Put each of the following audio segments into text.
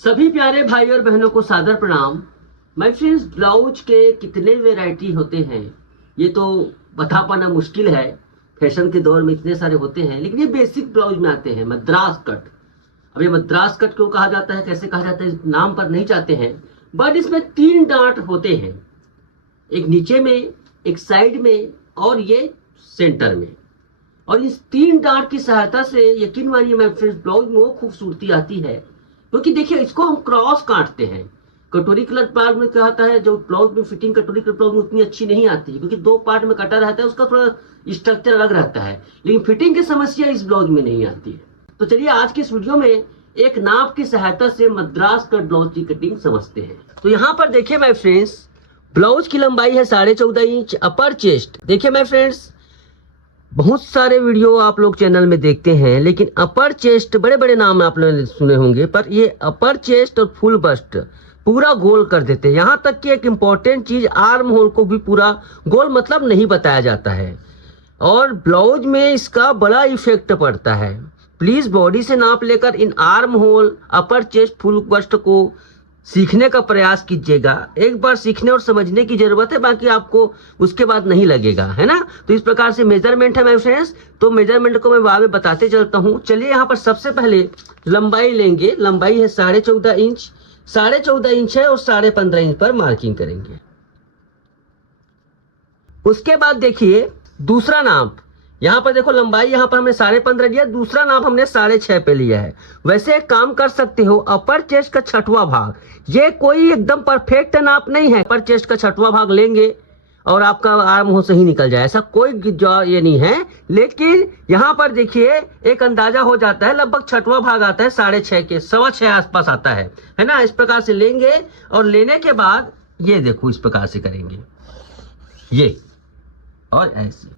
सभी प्यारे भाई और बहनों को सादर प्रणाम। माय फ्रेंड्स, ब्लाउज के कितने वैरायटी होते हैं ये तो बता पाना मुश्किल है। फैशन के दौर में इतने सारे होते हैं, लेकिन ये बेसिक ब्लाउज में आते हैं मद्रास कट। अब ये मद्रास कट क्यों कहा जाता है, कैसे कहा जाता है, नाम पर नहीं जाते हैं, बट इसमें 3 डांट होते हैं, एक नीचे में, एक साइड में और ये सेंटर में। और इस 3 डांट की सहायता से यकीन मानिए माय फ्रेंड्स, ब्लाउज में वो खूबसूरती आती है। क्योंकि देखिए, इसको हम क्रॉस काटते हैं। कटोरी कलर ब्लाउज में क्या होता है, जो ब्लाउज में फिटिंग कटोरी कलर ब्लाउज में उतनी अच्छी नहीं आती है, क्योंकि 2 पार्ट में कटा रहता है, उसका थोड़ा स्ट्रक्चर अलग रहता है। लेकिन फिटिंग की समस्या इस ब्लाउज में नहीं आती है। तो चलिए आज के इस वीडियो में एक नाप की सहायता से मद्रास कट ब्लाउज की कटिंग समझते हैं। तो यहाँ पर देखिए माय फ्रेंड्स, ब्लाउज की लंबाई है 14.5 इंच। अपर चेस्ट देखिए माय फ्रेंड्स, बहुत सारे वीडियो आप लोग चैनल में देखते हैं, लेकिन अपर चेस्ट बड़े बड़े नाम आप लोगों ने सुने होंगे, पर ये अपर चेस्ट और फुल बस्ट पूरा गोल कर देते हैं। यहाँ तक कि एक इम्पॉर्टेंट चीज, आर्म होल को भी पूरा गोल मतलब नहीं बताया जाता है, और ब्लाउज में इसका बड़ा इफेक्ट पड़ता है। प्लीज बॉडी से नाप लेकर इन arm hole, upper chest, full bust को सीखने का प्रयास कीजिएगा। एक बार सीखने और समझने की जरूरत है, बाकी आपको उसके बाद नहीं लगेगा, है ना। तो इस प्रकार से मेजरमेंट है माय फ्रेंड्स। तो मेजरमेंट को मैं बाद में बताते चलता हूँ। चलिए यहाँ पर सबसे पहले लंबाई लेंगे। लंबाई है 14.5 इंच। 14.5 इंच है और 15.5 इंच पर मार्किंग करेंगे। उसके बाद देखिए दूसरा नाप, यहाँ पर देखो लंबाई यहाँ पर हमने 15.5 लिया, दूसरा नाप हमने 6.5 पे लिया है। वैसे एक काम कर सकते हो, अपर चेस्ट का 6वां भाग, ये कोई एकदम परफेक्ट नाप नहीं है। अपर चेस्ट का 6वां भाग लेंगे और आपका आर्म हो सही निकल जाए, ऐसा कोई ये नहीं है। लेकिन यहाँ पर देखिए एक अंदाजा हो जाता है, लगभग 6वां भाग आता है 6.5 के, 6.25 आसपास आता है ना। इस प्रकार से लेंगे और लेने के बाद ये देखो इस प्रकार से करेंगे, ये और ऐसे।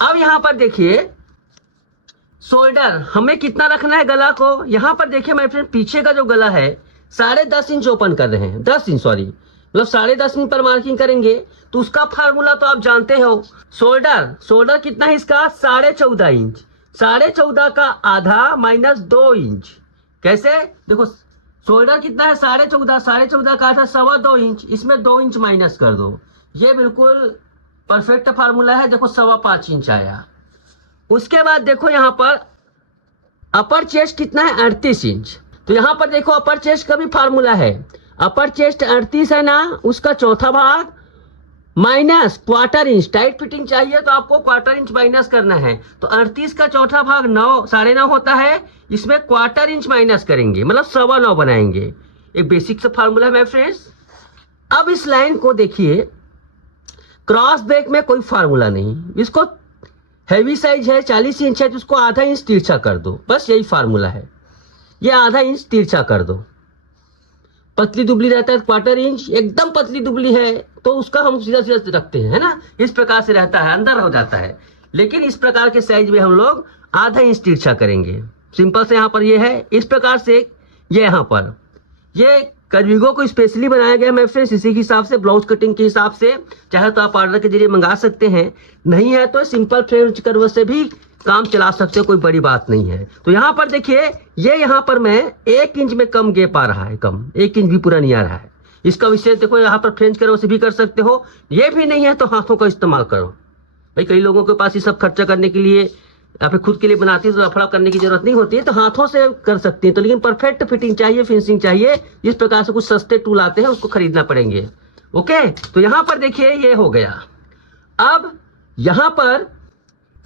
अब यहाँ पर देखिए शोल्डर हमें कितना रखना है गला को। यहाँ पर देखिए मेरे फ्रेंड, पीछे का जो गला है 10.5 इंच ओपन कर रहे हैं, 10 इंच सॉरी, मतलब 10.5 इंच पर मार्किंग करेंगे। तो उसका फार्मूला तो आप जानते हो। शोल्डर कितना है इसका, 14.5 इंच। 14.5 का आधा माइनस 2 इंच। कैसे देखो, शोल्डर कितना है 14.5, 14.5 का आधा 2.25 इंच, इसमें 2 इंच माइनस कर दो। ये बिल्कुल परफेक्ट फार्मूला है। देखो 5.25 इंच आया। उसके बाद देखो यहाँ पर अपर चेस्ट कितना है, 38 इंच। तो यहाँ पर देखो अपर चेस्ट का भी फार्मूला है। अपर चेस्ट 38 है ना, उसका 4था भाग माइनस 1/4 इंच। टाइट फिटिंग चाहिए तो आपको 1/4 इंच माइनस करना है। तो 38 का 4था भाग 9.5 होता है, इसमें 1/4 इंच माइनस करेंगे, मतलब 9.25 बनाएंगे। एक बेसिक सा फार्मूला है माय फ्रेंड्स। अब इस लाइन को देखिए, क्रॉस बैक में कोई फार्मूला नहीं। इसको हैवी साइज है, 40 इंच है, तो उसको आधा इंच तिरछा कर दो, बस यही फार्मूला है। ये आधा इंच तिरछा कर दो। पतली दुबली रहता है 1/4 इंच, एकदम पतली दुबली है तो उसका हम सीधा सीधा रखते हैं, है ना। इस प्रकार से रहता है, अंदर हो जाता है। लेकिन इस प्रकार के साइज में हम लोग आधा इंच तिरछा करेंगे। सिंपल से यहाँ पर ये है, इस प्रकार से ये यहाँ पर ये कलविगो को स्पेशली बनाया गया है फ्रेंड्स, इसी के हिसाब से, ब्लाउज कटिंग के हिसाब से। चाहे तो आप ऑर्डर के जरिए मंगा सकते हैं, नहीं है तो सिंपल फ्रेंच कर्व से भी काम चला सकते हो, कोई बड़ी बात नहीं है। तो यहाँ पर देखिए, ये यहाँ पर मैं 1 इंच में कम गैप आ रहा है, कम 1 इंच भी पूरा नहीं आ रहा है। इसका विशेष देखो, यहाँ पर फ्रेंच कर्व से भी कर सकते हो। ये भी नहीं है तो हाथों का इस्तेमाल करो भाई। कई लोगों के पास ये सब खर्चा करने के लिए या फिर खुद के लिए बनाती है तो लफड़ा करने की जरूरत नहीं होती है, तो हाथों से कर सकते हैं। तो लेकिन परफेक्ट फिटिंग चाहिए, फिनिशिंग चाहिए, इस प्रकार से कुछ सस्ते टूल आते हैं, उसको खरीदना पड़ेंगे। ओके, तो यहाँ पर देखिए ये हो गया। अब यहाँ पर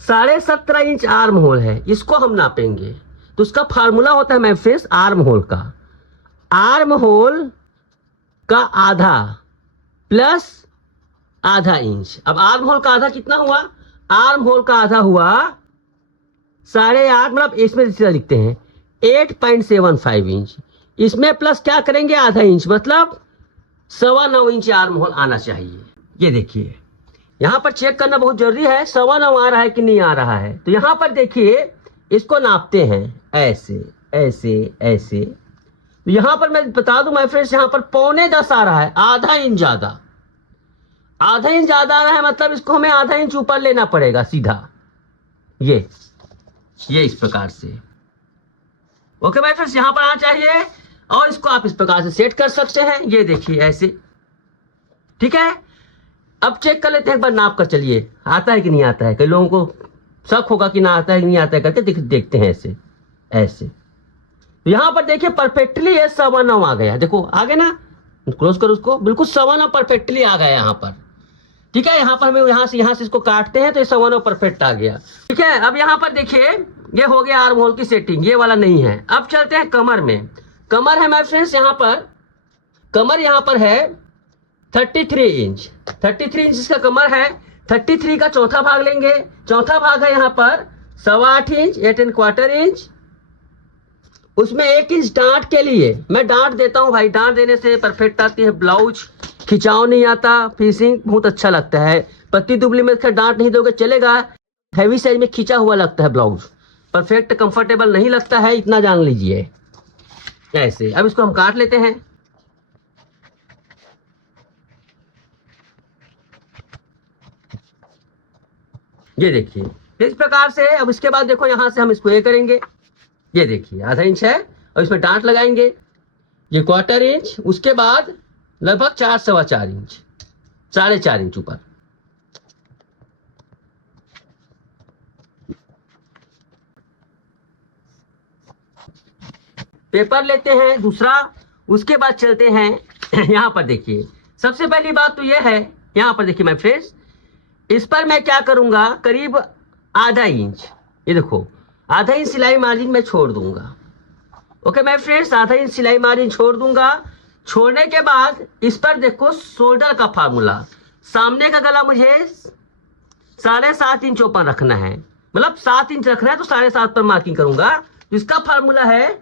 17.5 इंच आर्म होल है, इसको हम नापेंगे। तो उसका फार्मूला होता है माय फ्रेंड्स, आर्म होल का, आर्म होल का आधा प्लस आधा इंच। अब आर्म होल का आधा कितना हुआ, आर्म होल का आधा हुआ 8.5, मतलब इसमें लिखते हैं 8.75 इंच। इसमें प्लस क्या करेंगे, आधा इंच, मतलब 9.25 इंच आर्म होल आना चाहिए। ये देखिए यहाँ पर चेक करना बहुत जरूरी है, 9.25 आ रहा है कि नहीं आ रहा है। तो यहाँ पर देखिए इसको नापते हैं, ऐसे ऐसे ऐसे। तो यहाँ पर मैं बता दूं माय फ्रेंड्स, यहाँ पर 9.25 आ रहा है, आधा इंच ज्यादा। आधा इंच ज्यादा आ रहा है, मतलब इसको हमें आधा इंच ऊपर लेना पड़ेगा सीधा, ये इस प्रकार से। ओके माय फ्रेंड्स, यहाँ पर आना चाहिए और इसको आप इस प्रकार से सेट कर सकते हैं, ये देखिए ऐसे, ठीक है। अब चेक कर लेते हैं एक बार नाप कर, चलिए आता है कि नहीं आता है, कई लोगों को शक होगा कि ना आता है कि नहीं आता है करके देखते हैं ऐसे ऐसे। तो यहाँ पर देखिए परफेक्टली ये 9.25 आ गया, देखो आ गया ना, क्लोज करो उसको, बिल्कुल 9.25 परफेक्टली आ गया यहाँ पर, ठीक है। यहाँ पर हमें यहाँ से इसको काटते हैं तो ये 9.25 परफेक्ट आ गया, ठीक है। अब यहाँ पर देखिए ये हो गया आर्म होल की सेटिंग, ये वाला नहीं है। अब चलते हैं कमर में। कमर है माय फ्रेंड्स, यहाँ पर कमर यहाँ पर है 33 इंच, 33 इंच इसका कमर है। 33 का चौथा भाग लेंगे, चौथा भाग है यहाँ पर 8.25 इंच, 8¼ इंच। उसमें 1 इंच डांट के लिए मैं डांट देता हूँ भाई, डांट देने से परफेक्ट आती है ब्लाउज, खिंचाव नहीं आता, फिनिशिंग बहुत अच्छा लगता है। पत्ती दुबली में डांट नहीं दोगे चलेगा, हैवी साइज में खींचा हुआ लगता है ब्लाउज, परफेक्ट कंफर्टेबल नहीं लगता है, इतना जान लीजिए ऐसे। अब इसको हम काट लेते हैं, ये देखिए इस प्रकार से। अब इसके बाद देखो यहां से हम इसको ये करेंगे, ये देखिए 0.5 इंच है और इसमें डांट लगाएंगे, ये 1/4 इंच, उसके बाद लगभग 4 सवा 4 इंच, 4.5 इंच ऊपर। पेपर लेते हैं दूसरा, उसके बाद चलते हैं यहाँ पर देखिए। सबसे पहली बात तो यह है, यहाँ पर देखिए माय फ्रेंड्स, इस पर मैं क्या करूंगा, करीब 0.5 इंच, ये देखो 0.5 इंच सिलाई मार्जिन मैं छोड़ दूंगा। ओके माय फ्रेंड्स, 0.5 इंच सिलाई मार्जिन छोड़ दूंगा। छोड़ने के बाद इस पर देखो शोल्डर का फार्मूला, सामने का गला मुझे 7.5 इंच ओपन रखना है, मतलब 7 इंच रखना है तो 7.5 पर मार्किंग करूंगा। इसका फार्मूला है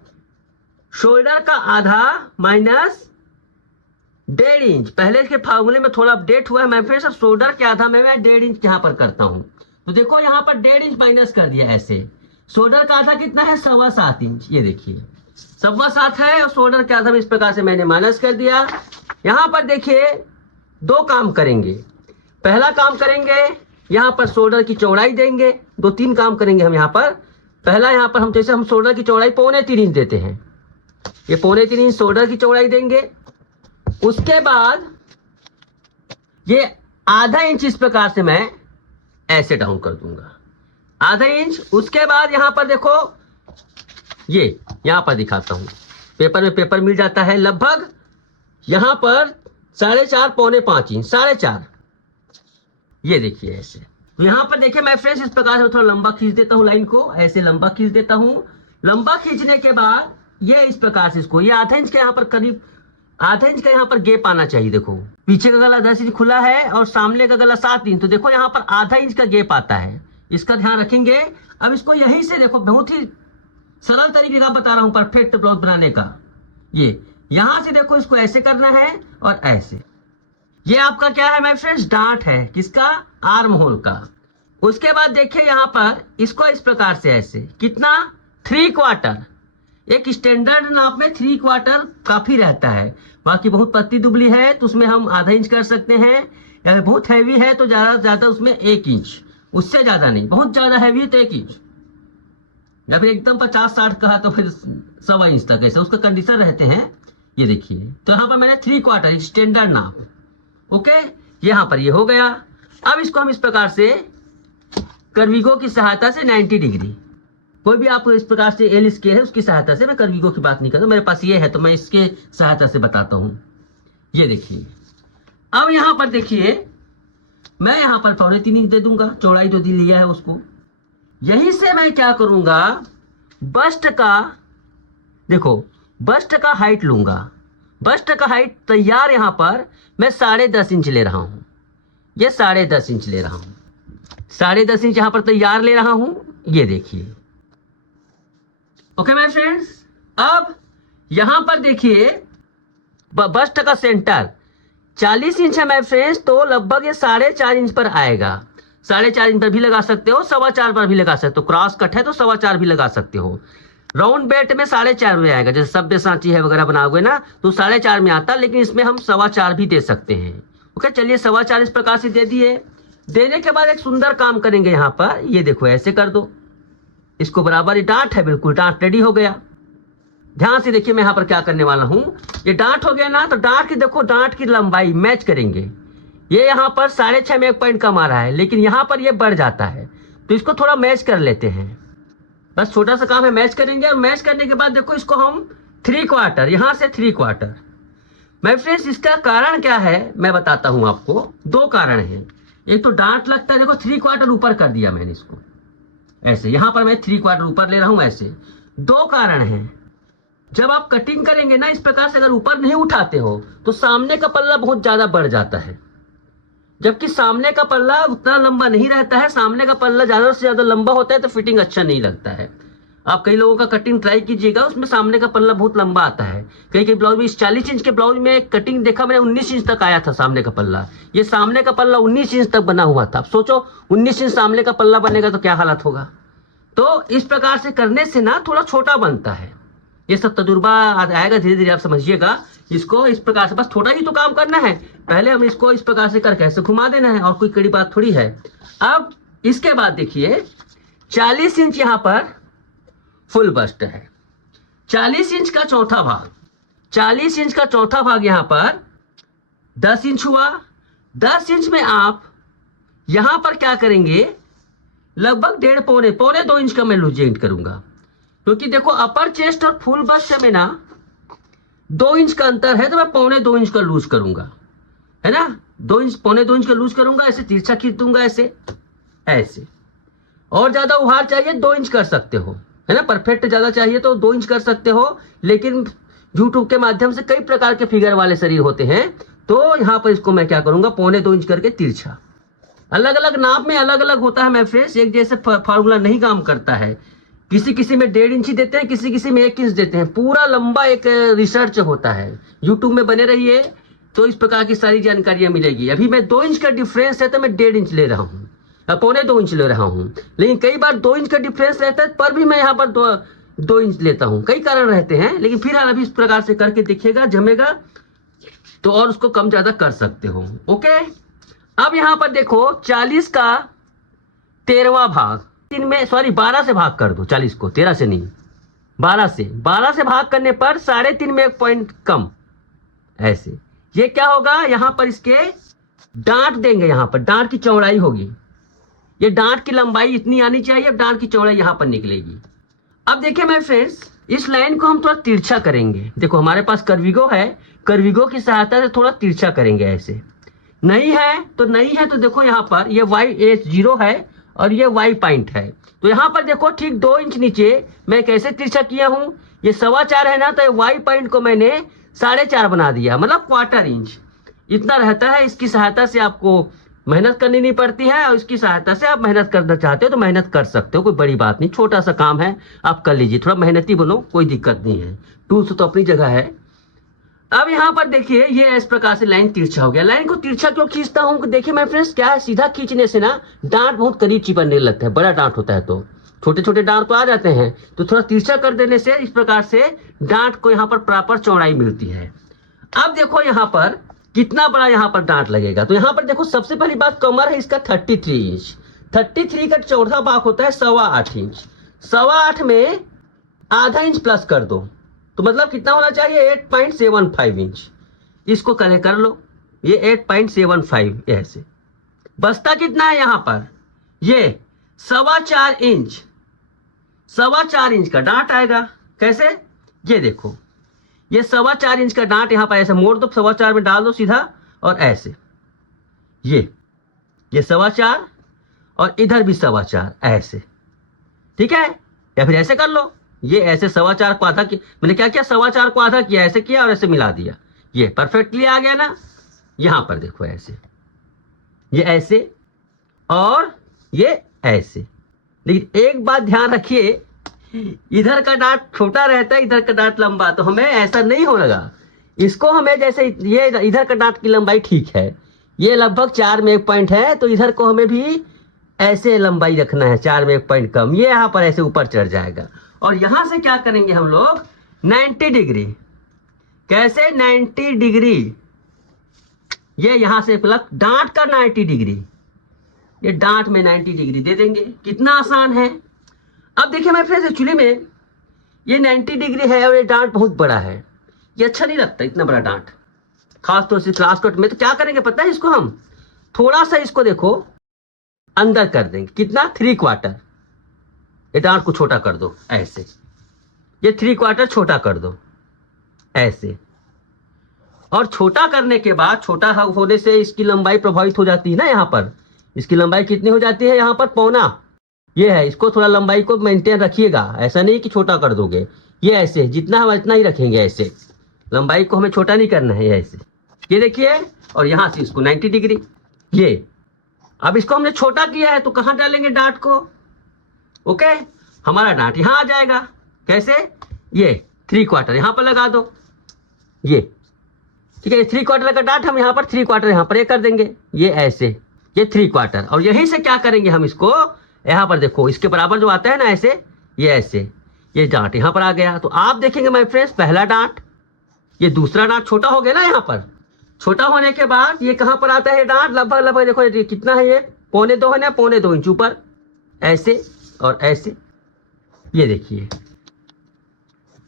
शोल्डर का आधा माइनस 1.5 इंच। पहले के फार्मूले में थोड़ा अपडेट हुआ है मैं फिर सब, शोल्डर के आधा में मैं 1.5 इंच यहाँ पर करता हूँ। तो देखो यहाँ पर 1.5 इंच माइनस कर दिया ऐसे। शोल्डर का आधा कितना है, 7.25 इंच, ये देखिए 7.25 है और शोल्डर के आधा में इस प्रकार से मैंने माइनस कर दिया। यहाँ पर देखिए 2 काम करेंगे। पहला काम करेंगे यहाँ पर शोल्डर की चौड़ाई देंगे, 2-3 काम करेंगे हम यहाँ पर। पहला यहाँ पर हम जैसे हम शोल्डर की चौड़ाई 3.25 इंच देते हैं, ये 3.25 इंच शोल्डर की चौड़ाई देंगे। उसके बाद ये 0.5 इंच इस प्रकार से मैं ऐसे डाउन कर दूंगा, 0.5 इंच। उसके बाद यहाँ पर देखो, ये यहाँ पर दिखाता हूँ, पेपर में पेपर मिल जाता है, लगभग यहाँ पर 4.5 पौने 5 इंच, 4.5, ये देखिए ऐसे। तो यहाँ पर देखिए मैं फ्रेंड्स इस प्रकार से थोड़ा लंबा खींच देता हूँ, लाइन को ऐसे लंबा खींच देता हूँ। लंबा खींचने के बाद ये इस प्रकार से इसको, ये 0.5 इंच के यहाँ पर करीब 0.5 इंच का यहाँ पर गैप आना चाहिए। देखो पीछे का गला 10 इंच खुला है और सामने का गला 7 इंच, तो देखो यहाँ पर 0.5 इंच का गैप आता है, इसका ध्यान रखेंगे। अब इसको यहीं से देखो, बहुत ही सरल तरीके का बता रहा हूँ परफेक्ट ब्लाउज बनाने का। ये यहां से देखो इसको ऐसे करना है और ऐसे। ये आपका क्या है माय फ्रेंड्स, डांट है, किसका, आर्म होल का। उसके बाद देखिए यहाँ पर इसको इस प्रकार से ऐसे, कितना, 3/4। एक स्टैंडर्ड नाप में 3/4 काफी रहता है। बाकी बहुत पतली दुबली है तो उसमें हम 0.5 इंच कर सकते हैं, या बहुत हैवी है तो ज्यादा उसमें 1 इंच, उससे ज्यादा नहीं। बहुत ज्यादा हैवी है तो 1 इंच, या फिर एकदम 50-60 कहा तो फिर 1.25 इंच तक, ऐसे उसका कंडीशन रहते हैं। ये देखिए तो यहाँ पर मैंने 3/4 स्टैंडर्ड नाप, ओके, यहाँ पर ये हो गया। अब इसको हम इस प्रकार से कर्विगो की सहायता से 90 डिग्री, कोई भी आप इस प्रकार से एल स्केल है उसकी सहायता से, मैं कर्विगो की बात नहीं करता, मेरे पास ये है तो मैं इसके सहायता से बताता हूँ। ये देखिए अब यहाँ पर देखिए मैं यहाँ पर 3.25 इंच दे दूंगा, चौड़ाई जो दी लिया है उसको। यहीं से मैं क्या करूंगा, बस्ट का, देखो बस्ट का हाइट लूंगा। बस्ट का हाइट तैयार यहाँ पर मैं 10.5 इंच ले रहा हूं, ये 10.5 इंच ले रहा हूं, 10.5 इंच यहाँ पर तैयार ले रहा हूं, ये देखिए। ओके माय फ्रेंड्स, अब यहां पर देखिए बस्ट का सेंटर 40 इंच है माय फ्रेंड्स, तो लगभग ये 4.5 इंच पर आएगा। 4.5 इंच पर भी लगा सकते हो, 4.25 पर भी लगा सकते हो, क्रॉस कट है तो 4.25 भी लगा सकते हो। राउंड बेल्ट में 4.5 में आएगा, जैसे सभ्य सांची है वगैरह बनाओगे ना तो 4.5 में आता, लेकिन इसमें हम 4.25 भी दे सकते हैं। ओके चलिए 4.25 इस प्रकार से दे दिए। देने के बाद एक सुंदर काम करेंगे यहाँ पर, ये देखो ऐसे कर दो, इसको बराबर ही डांट है, बिल्कुल डांट रेडी हो गया। ध्यान से देखिए मैं यहाँ पर क्या करने वाला हूं। ये डांट हो गया ना, तो डांट की देखो, डांट की लंबाई मैच करेंगे। ये यहाँ पर 6.5 में 1 पॉइंट कम आ रहा है, लेकिन यहाँ पर ये बढ़ जाता है, तो इसको थोड़ा मैच कर लेते हैं। बस छोटा सा काम है, मैच करेंगे। और मैच करने के बाद देखो इसको हम 3/4, यहाँ से 3/4। मैं फ्रेंड्स इसका कारण क्या है मैं बताता हूं आपको। 2 कारण हैं। एक तो डांट लगता है, देखो 3/4 ऊपर कर दिया मैंने इसको ऐसे, यहां पर मैं 3/4 ऊपर ले रहा हूं ऐसे। 2 कारण हैं। जब आप कटिंग करेंगे ना इस प्रकार से, अगर ऊपर नहीं उठाते हो तो सामने का पल्ला बहुत ज्यादा बढ़ जाता है, जबकि सामने का पल्ला उतना लंबा नहीं रहता है। सामने का पल्ला ज्यादा से ज्यादा लंबा होता है तो फिटिंग अच्छा नहीं लगता है। आप कई लोगों का कटिंग ट्राई कीजिएगा, उसमें सामने का पल्ला बहुत लंबा आता है। कई कई ब्लाउज में, इस 40 इंच के ब्लाउज में कटिंग देखा मैंने 19 इंच तक आया था सामने का पल्ला। ये सामने का पल्ला 19 इंच तक बना हुआ था। अब सोचो 19 इंच सामने का पल्ला बनेगा तो क्या हालत होगा। तो इस प्रकार से करने से ना थोड़ा छोटा बनता है। ये सब तजुर्बा आएगा धीरे धीरे, आप समझिएगा इसको। इस प्रकार से बस थोड़ा ही तो काम करना है। पहले हम इसको इस प्रकार से करके ऐसे घुमा देना है, और कोई कड़ी बात थोड़ी है। अब इसके बाद देखिए 40 इंच यहाँ पर फुल बस्ट है। 40 इंच का चौथा भाग, 40 इंच का चौथा भाग यहाँ पर 10 इंच हुआ। 10 इंच में आप यहां पर क्या करेंगे, लगभग 1.5 पौने 2 इंच का मैं लूज जॉइंट करूंगा। क्योंकि देखो अपर चेस्ट और फुल बस्ट में ना 2 इंच का अंतर है, तो मैं पौने 2 इंच का लूज करूंगा, है ना। 2 इंच, पौने 2 इंच का लूज करूंगा। ऐसे तिरछा खींच दूंगा ऐसे ऐसे। और ज्यादा उभार चाहिए 2 इंच कर सकते हो, है ना। परफेक्ट ज्यादा चाहिए तो 2 इंच कर सकते हो। लेकिन यूट्यूब के माध्यम से कई प्रकार के फिगर वाले शरीर होते हैं, तो यहाँ पर इसको मैं क्या करूंगा, पौने 2 इंच करके तिरछा। अलग अलग नाप में अलग अलग होता है। मैं फ्रेंड्स एक जैसे फार्मूला नहीं काम करता है। किसी किसी में 1.5 इंच देते हैं, किसी किसी में 1 इंच देते हैं। पूरा लंबा एक रिसर्च होता है। यूट्यूब में बने रहिए तो इस प्रकार की सारी जानकारियां मिलेगी। अभी मैं 2 इंच का डिफरेंस है तो मैं 1.5 इंच ले रहा हूँ, पौने 2 इंच ले रहा हूँ। लेकिन कई बार 2 इंच का डिफरेंस रहता है पर भी मैं यहाँ पर 2 इंच लेता हूँ। कई कारण रहते हैं, लेकिन फिलहाल अभी इस प्रकार से करके देखिएगा, जमेगा तो और उसको कम ज्यादा कर सकते हो। ओके, अब यहाँ पर देखो 40 का 13वां भाग, 12 से भाग कर दो 40 को, 13 से नहीं 12 से भाग करने पर 3.5 में 1 पॉइंट कम ऐसे। ये क्या होगा, यहाँ पर इसके डांट देंगे, यहाँ पर डांट की चौड़ाई होगी। ये डांट की लंबाई इतनी आनी चाहिए, अब डांट की चौड़ाई यहाँ पर निकलेगी। अब देखिए मैं फ्रेंड्स इस लाइन को हम थोड़ा तिरछा करेंगे। देखो हमारे पास कर्विगो है, कर्विगो की सहायता से थोड़ा तिरछा करेंगे ऐसे। नहीं है तो देखो यहाँ पर ये y0 है और ये y पॉइंट है, तो यहाँ पर देखो ठीक 2 इंच नीचे मैं कैसे तिरछा किया हूँ। ये 4.25 है ना, तो y पॉइंट को मैंने 4.5 बना दिया, मतलब 1/4 इंच इतना रहता है। इसकी सहायता से आपको मेहनत करनी नहीं पड़ती है, और इसकी सहायता से आप मेहनत करना चाहते हो तो मेहनत कर सकते हो। कोई बड़ी बात नहीं, छोटा सा काम है, आप कर लीजिए। थोड़ा मेहनती बनो, कोई दिक्कत नहीं है। टूल्स तो अपनी जगह है। अब यहाँ पर देखिए ये इस प्रकार से लाइन तिरछा हो गया। लाइन को तिरछा क्यों खींचता हूँ, देखिए मैं फ्रेंड्स क्या है, सीधा खींचने से ना डांट बहुत करीब चिपकने लगता है। बड़ा डांट होता है तो छोटे छोटे डांट तो आ जाते हैं, तो थोड़ा तिरछा कर देने से इस प्रकार से डांट को यहाँ पर प्रॉपर चौड़ाई मिलती है। अब देखो यहाँ पर कितना बड़ा यहाँ पर डांट लगेगा, तो यहाँ पर देखो सबसे पहली बात कमर है इसका 33 इंच। 33 का चौथा भाग होता है 8.25 इंच। 8.25 में आधा इंच प्लस कर दो तो मतलब कितना होना चाहिए, 8.75 इंच। इसको कर लो, ये 8.75 ऐसे। बस्ता कितना है यहाँ पर, ये 4.25 इंच, 4.25 इंच का डांट आएगा। कैसे, ये देखो ये 4.25 इंच का डांट यहाँ पर ऐसे मोड़ दो, 4.25 में डाल दो सीधा, और ऐसे ये 4.25 और इधर भी 4.25 ऐसे, ठीक है। या फिर ऐसे कर लो, ये ऐसे 4.25 को आधा किया, मैंने क्या किया 4.25 को आधा किया, ऐसे किया और ऐसे मिला दिया, ये परफेक्टली आ गया ना। यहाँ पर देखो ऐसे, ये ऐसे और ये ऐसे। लेकिन एक बात ध्यान रखिए, इधर का डांट छोटा रहता है, इधर का डांट लंबा, तो हमें ऐसा नहीं होगा। इसको हमें जैसे ये इधर का डांट की लंबाई ठीक है, ये लगभग 4 में 1 पॉइंट है, तो इधर को हमें भी ऐसे लंबाई रखना है, 4 में 1 पॉइंट कम। ये यहाँ पर ऐसे ऊपर चढ़ जाएगा। और यहां से क्या करेंगे हम लोग, 90 डिग्री। कैसे 90 डिग्री, ये यहां से प्लग डांट का 90 डिग्री, ये डांट में 90 डिग्री दे देंगे। कितना आसान है। अब देखिए मैं फ्रेंड्स एक्चुअली में ये 90 डिग्री है और ये डांट बहुत बड़ा है, ये अच्छा नहीं लगता इतना बड़ा डांट, खास तौर से क्लास कट में। तो क्या करेंगे पता है, इसको हम थोड़ा सा इसको देखो अंदर कर देंगे, कितना 3/4। ये डांट को छोटा कर दो ऐसे, ये 3/4 छोटा कर दो ऐसे। और छोटा करने के बाद, छोटा होने से इसकी लंबाई प्रभावित हो जाती है ना, यहाँ पर इसकी लंबाई कितनी हो जाती है, यहाँ पर 1.25 ये है। इसको थोड़ा लंबाई को मेंटेन रखिएगा, ऐसा नहीं कि छोटा कर दोगे, ये ऐसे जितना हम इतना ही रखेंगे, ऐसे लंबाई को हमें छोटा नहीं करना है ऐसे। ये देखिए, और यहाँ से इसको 90 डिग्री ये। अब इसको हमने छोटा किया है तो कहाँ डालेंगे डांट को, ओके, हमारा डांट यहाँ आ जाएगा। कैसे, ये 3/4 यहाँ पर लगा दो, ये ठीक है। 3/4 का डांट हम यहाँ पर 3/4 यहाँ पर ये कर देंगे, ये ऐसे, ये 3/4। और यहीं से क्या करेंगे हम इसको, यहाँ पर देखो इसके बराबर जो आता है ना ऐसे, ये ऐसे, ये डांट यहाँ पर आ गया। तो आप देखेंगे माय फ्रेंड्स, पहला डांट, ये दूसरा डांट छोटा हो गया ना, यहाँ पर छोटा होने के बाद ये कहाँ पर आता है डांट, लगभग लगभग देखो ये कितना है, ये 1.25 है ना, 1.25 इंच ऊपर ऐसे और ऐसे, ये देखिए।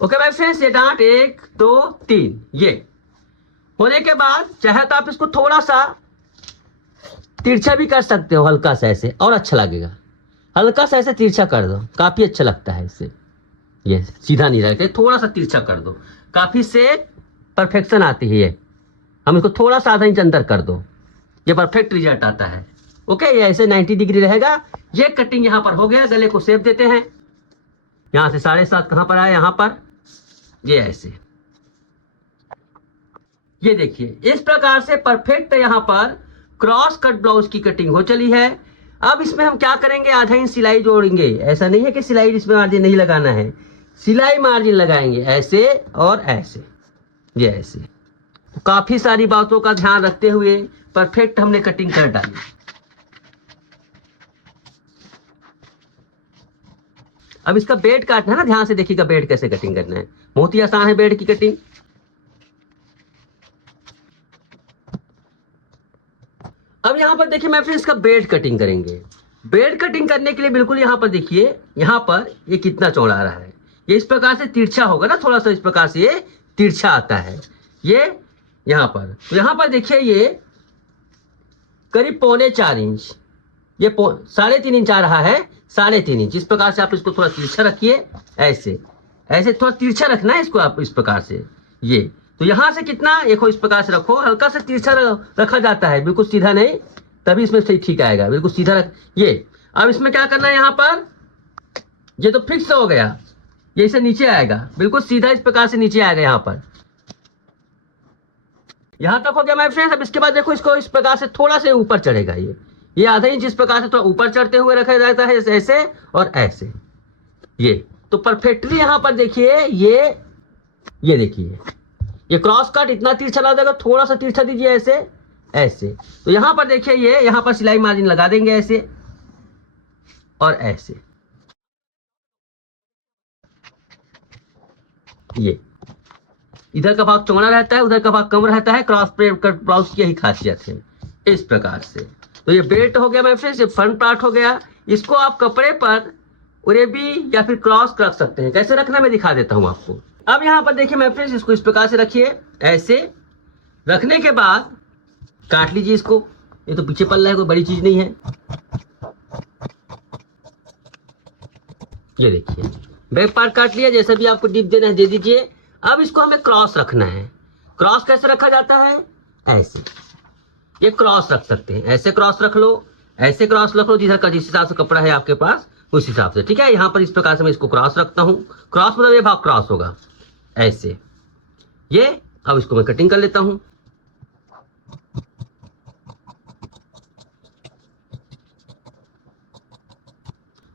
ओके माय फ्रेंड्स, ये डांट 1 2 3 ये होने के बाद चाहे तो आप इसको थोड़ा सा तिरछा भी कर सकते हो, हल्का सा ऐसे, और अच्छा लगेगा। हल्का सा ऐसे तिरछा कर दो, काफी अच्छा लगता है इससे। ये सीधा नहीं रहते, थोड़ा सा तिरछा कर दो, काफी से परफेक्शन आती है ये। हम इसको थोड़ा सा आधा इंच अंदर कर दो, ये परफेक्ट रिजल्ट आता है। ओके, ये ऐसे 90 डिग्री रहेगा। ये कटिंग यहाँ पर हो गया। गले को शेप देते हैं, यहाँ से 7.5 कहाँ पर आया, यहाँ पर ये ऐसे, ये देखिए इस प्रकार से परफेक्ट यहाँ पर क्रॉस कट ब्लाउज की कटिंग हो चली है। अब इसमें हम क्या करेंगे, आधा इंच सिलाई जोड़ेंगे। ऐसा नहीं है कि सिलाई इसमें मार्जिन नहीं लगाना है, सिलाई मार्जिन लगाएंगे ऐसे और ऐसे, ये ऐसे। तो काफी सारी बातों का ध्यान रखते हुए परफेक्ट हमने कटिंग कर डाली। अब इसका बेड काटना है ना, ध्यान से देखिएगा बेड कैसे कटिंग करना है, बहुत ही आसान है बेड की कटिंग। अब यहाँ पर देखिए मैं फ्रेंड्स इसका बेड कटिंग करेंगे। बेड कटिंग करने के लिए बिल्कुल यहाँ पर देखिए, यहाँ पर ये कितना चौड़ा आ रहा है, ये इस प्रकार से तिरछा होगा ना, थोड़ा सा इस प्रकार से ये तिरछा आता है ये यहाँ पर। तो यहाँ पर देखिए ये करीब 3.25 इंच, ये 3.5 इंच आ रहा है, 3.5 इंच। इस प्रकार से आप इसको थोड़ा तिरछा रखिए, ऐसे ऐसे थोड़ा तिरछा रखना है इसको आप इस प्रकार से। ये तो यहाँ से कितना, देखो इस प्रकार से रखो, हल्का से तिरछा रखा जाता है, बिल्कुल सीधा नहीं, तभी इसमें सही ठीक आएगा, बिल्कुल सीधा रख। ये अब इसमें क्या करना है, यहाँ पर ये तो फिक्स हो गया, ये इसे नीचे आएगा, बिल्कुल सीधा इस प्रकार से नीचे आएगा यहाँ पर। यहाँ तक हो गया माय फ्रेंड्स। अब इसके बाद देखो इसको इस प्रकार से थोड़ा से ऊपर चढ़ेगा, ये आधा इंच इस प्रकार से थोड़ा ऊपर चढ़ते हुए रखा जाता है, ऐसे और ऐसे। ये तो परफेक्टली यहाँ पर देखिए, ये देखिए ये क्रॉस कट इतना तिरछा ला देगा, थोड़ा सा तिरछा दीजिए ऐसे ऐसे। तो यहाँ पर देखिए ये यहाँ पर सिलाई मार्जिन लगा देंगे ऐसे और ऐसे। ये इधर का भाग चौड़ा रहता है, उधर का भाग कम रहता है, क्रॉस कट ब्लाउज की यही खासियत है इस प्रकार से। तो ये बेल्ट हो गया मैं फ्रेंड्स, ये फ्रंट पार्ट हो गया। इसको आप कपड़े पर उरेबी या फिर क्रॉस रख सकते हैं, कैसे रखना मैं दिखा देता हूं आपको। अब यहाँ पर देखिए मैं फ्रेंड्स, इसको इस प्रकार से रखिए, ऐसे रखने के बाद काट लीजिए इसको। ये तो पीछे पल्ला है, कोई बड़ी चीज नहीं है। ये देखिए बैक पार्ट काट लिया, जैसे भी आपको डिप देना है दे दीजिए। अब इसको हमें क्रॉस रखना है। क्रॉस कैसे रखा जाता है, ऐसे ये क्रॉस रख सकते हैं, ऐसे क्रॉस रख लो, ऐसे क्रॉस रख लो, जिस हिसाब से कपड़ा है आपके पास उस हिसाब से, ठीक है। यहाँ पर इस प्रकार से मैं इसको क्रॉस रखता हूँ, क्रॉस मतलब ये भाग क्रॉस होगा ऐसे। ये अब इसको मैं कटिंग कर लेता हूँ।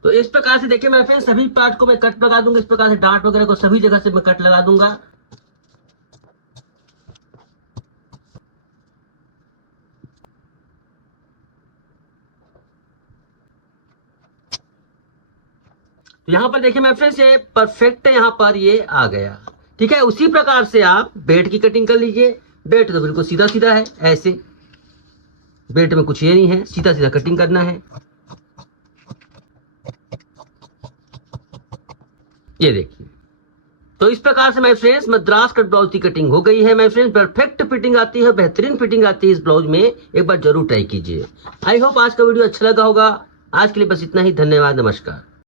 तो इस प्रकार से देखिए मैं फिर सभी पार्ट को मैं कट लगा दूंगा, इस प्रकार से डांट वगैरह को सभी जगह से मैं कट लगा दूंगा। तो यहाँ पर देखिए मैं फ्रेंड्स ये परफेक्ट यहाँ पर ये आ गया, ठीक है। उसी प्रकार से आप बेल्ट की कटिंग कर लीजिए। बेल्ट तो बिल्कुल सीधा सीधा है, ऐसे बेल्ट में कुछ ये नहीं है, सीधा सीधा कटिंग करना है। ये देखिए तो इस प्रकार से my friends Madras cut blouse की कटिंग हो गई है माय फ्रेंड्स। परफेक्ट फिटिंग आती है, बेहतरीन फिटिंग आती है इस ब्लाउज में, एक बार जरूर ट्राई कीजिए। आई होप आज का वीडियो अच्छा लगा होगा। आज के लिए बस इतना ही, धन्यवाद, नमस्कार।